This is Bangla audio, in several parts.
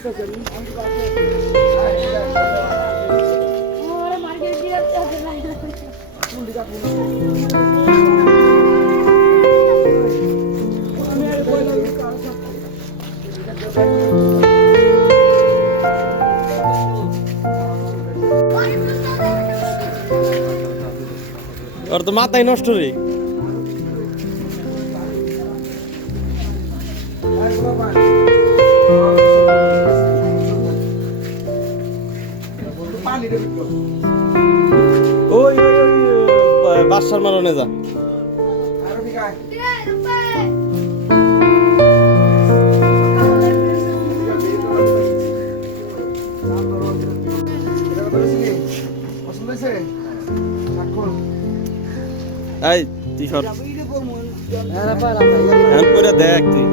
और तो माথায় নষ্ট রে ওই বাসার মারনে যা এই তুই সর হ্যাঁ করে দেখ তুই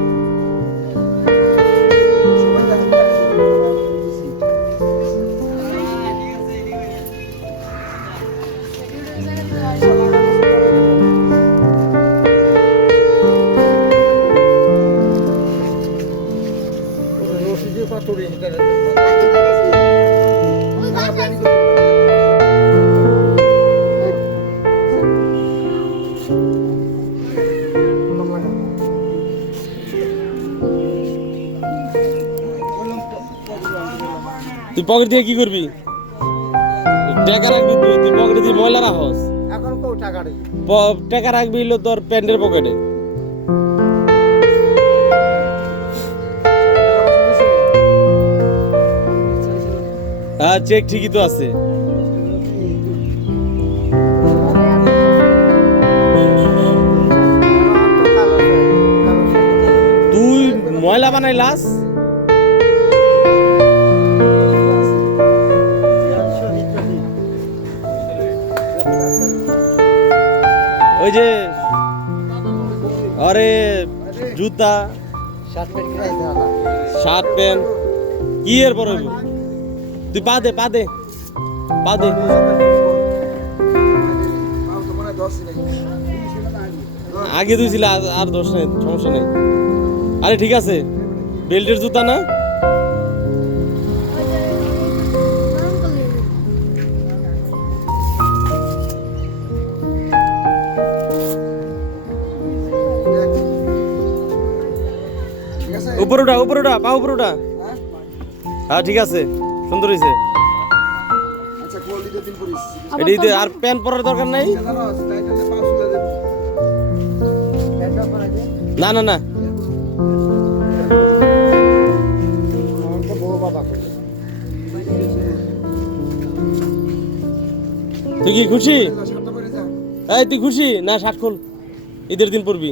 তুই পকেট দিয়ে কি করবি? টাকা রাখবি তুই পকেটে দিয়ে ময়লা রাখস এখন কো টাকা রে টাকা রাখবি হলো তোর প্যান্টের পকেটে। হ্যাঁ চেক ঠিকই তো আছে। তুই ময়লা বানাইলাস ওই যে আরে জুতা শার্ট প্যান্ট কি এর পরে তুই পা দে আগে ধুইছিল আর দোষ নেই সমস্যা নেই। আরে ঠিক আছে বেল্টের জুতা না উপরে উঠা পা উপরে উঠা। হ্যাঁ ঠিক আছে সুন্দর হয়েছে। এটি আর প্যান্ট পরার দরকার নাই। না না না তুই কি খুশি? এই তুই খুশি না? শার্ট খোল, ঈদের দিন পরবি।